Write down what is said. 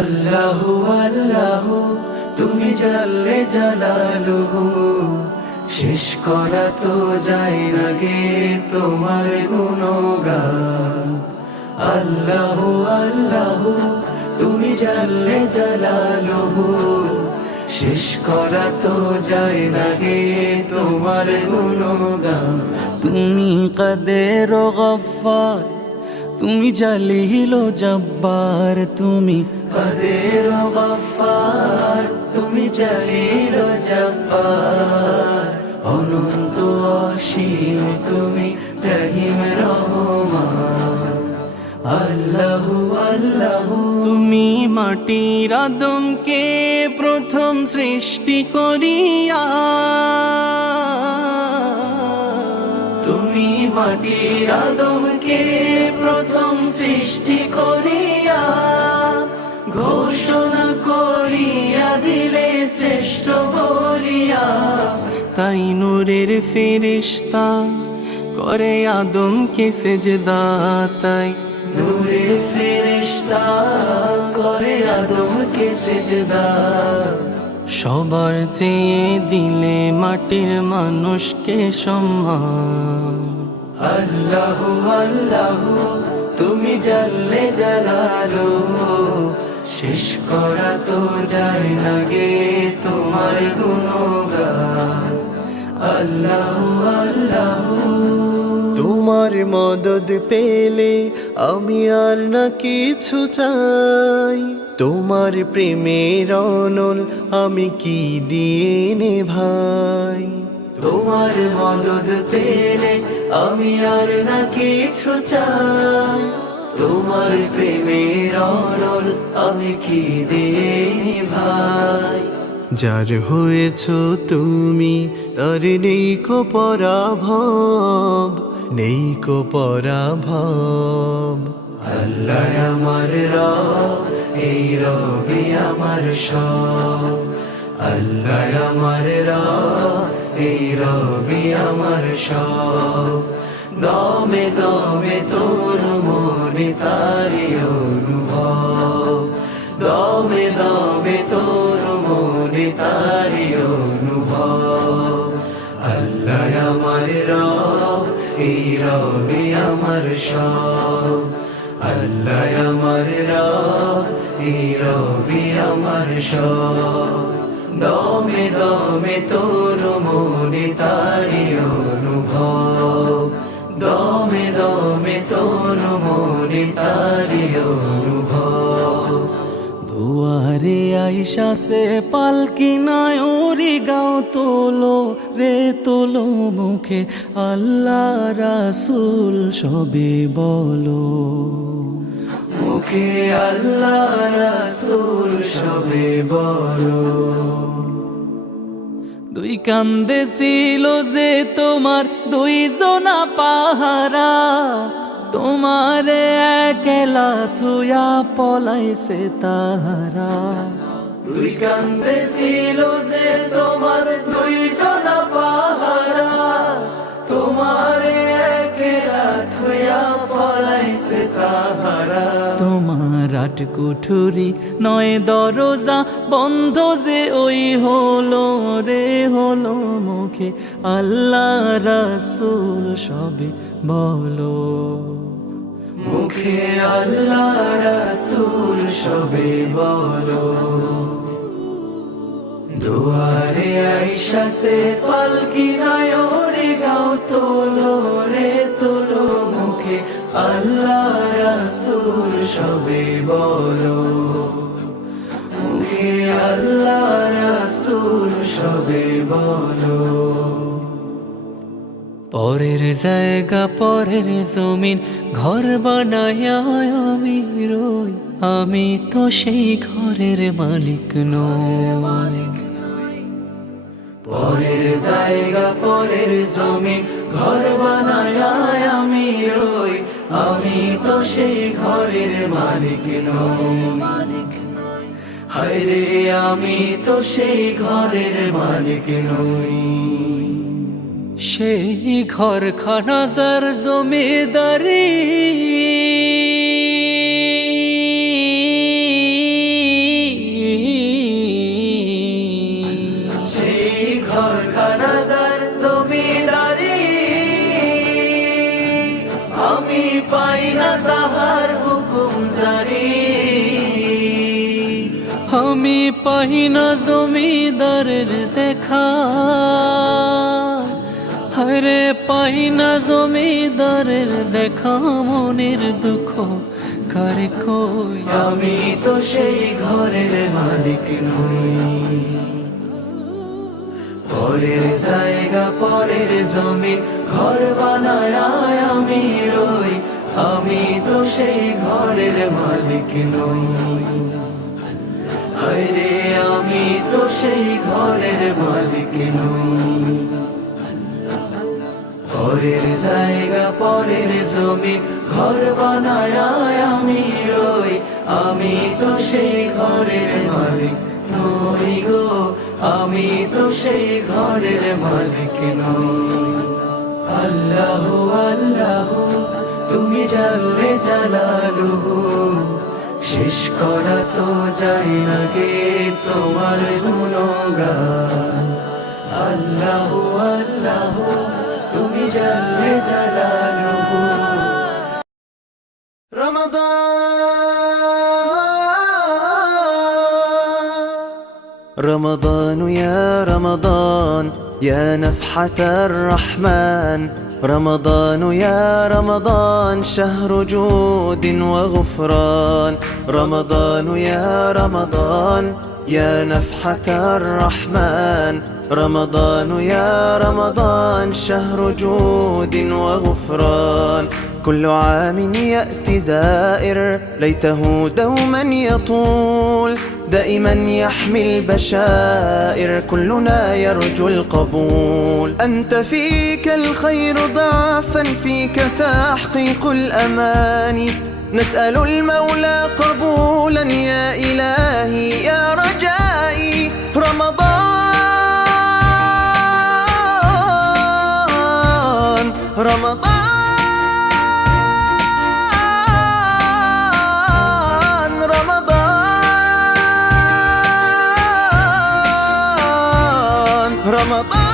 আল্লাহু আল্লাহু তুমি জাল্লে জালালুহু, শেষ করা তো যায় না গে তোমার গুণগান। আল্লাহু আল্লাহু তুমি জাল্লে জালালুহু, শেষ করা তো যায় না গে তোমার গুণগান। তুমি কাদের ও গফফার, তুমি জালিল ও জব্বার, তুমি কাদের ও গফফার, তুমি জালিল ও জব্বার, অনন্ত অসীম তুমি রহিম রহমান। আল্লাহু আল্লাহু তুমি মাটির আদমকে প্রথম সৃষ্টি করিয়া, তুমি মাটির আদমকে প্রথম সৃষ্টি করিয়া, ঘোষণা করিয়া দিলে শ্রেষ্ঠ বলিয়া। তাই নূরের ফেরেশতা করে আদমকে সেজদা, তাই নূরের ফেরেশতা করে আদমকে সেজদা। সবার চেয়ে দিলে মাটির মানুষকে সম্মান। আল্লাহু আল্লাহু তুমি জাল্লে জালালুহু, শেষ করা তো যায় না গে তোমার গুণগান। আল্লাহু আল্লাহু তোমার মদদ পেলে আমি আর না কিছু চাই, তোমার প্রেমের অনল আমি কি দিয়ে নে ভাই। তোমার মদদ পেলে আমি আর না কিছু চাই, তোমার প্রেমের অনল আমি কি দিয়ে ভাই। যার হয়েছ তুমি তার নেই কো পরাভব, নেই কো পরাভব। আল্লাহ আমার রব, এই রবি আমার সব। আল্লাহ আমার রব, এই রবি আমার সব। দমে দমে তোর মনে তারি অনুভব, দমে দমে তোর মনে তারি অনুভব। আল্লাহ আমার রব, এই রবি আমার সব। আল্লাহ আমার রব, এই রবি আমার সব। দমে দমে তোর মনে তারি অনুভব, দমে দমে তোর মনে তারি অনুভব। দুয়ারে আইসা সে পালকি নায়রি গাও তোলো রে তোলো, মুখে আল্লাহ রাসূল সবে বলো। মুখে আল্লাহ রাসূল সবে বলো। দুই কান্দে ছিল যে তোমার দুই জনা পাহারা, তোমারে একলা থুয়া পলাইছে তাহারা। দুই কান্দে ছিল যে তোমার দুই জনা পাহারা, তোমারে একলা থুয়া পলাইছে তাহারা। তোমার আট কুঠুরি নয় দরজা বন্ধ যে ওই হলো রে হলো, মুখে আল্লাহ রাসূল সবে বলো। মুখে আল্লাহ রাসূল সবে বলো। দুয়ারে আইসা সে পালকি নায়রে গাও তোলো রে তোলো, মুখে আল্লাহ রাসূল সবে বলো। মুখে আল্লাহ রাসূল সবে বলো। পরের জায়গা পরের জমিন ঘর বানায় আমি রই, আমি তো সেই ঘরের মালিক নই। পরের জায়গা পরের জমিন ঘর বানায় আমি রই, আমি তো সেই ঘরের মালিক নই। হায়রে আমি তো সেই ঘরের মালিক নই। সেই ঘর খানা যার জমিদারি, পাই না তাহার হুকুম জারি, আমি পাই না জমিদারের দেখা, হরে পাই না জমিদারের দেখা, মনের দুঃখ কারে কই। আমি তো সেই ঘরের মালিক নই, পরের জায়গা পরের জমি ঘর বানায় আমি রই, আমি তো সেই ঘরের মালিক নই। আরে আমি তো সেই ঘরের মালিক নই, পরের জায়গা পরের জমি ঘর বানায় আমি রই, আমি তো সেই ঘরের মালিক নই গো, আমি তো সেই ঘরের মালিক নই। আল্লাহ আল্লাহ তুমি জানলে জালালুহু, শেষ করা তো যায় না গে তোমার গুণগান। আল্লাহ আল্লাহ তুমি জানলে জালালুহু। رمضان يا رمضان يا نفحة الرحمن، رمضان يا رمضان شهر جود وغفران، رمضان يا رمضان يا نفحة الرحمن، رمضان يا رمضان شهر جود وغفران، كل عام يأتي زائر ليته دوما يطول، دائما يحمي البشائر كلنا يرجو القبول، أنت فيك الخير ضعفا فيك تحقيق الأماني، نسأل المولى قبولا يا إلهي يا رجائي، رمضان رمضان رمضان رمضان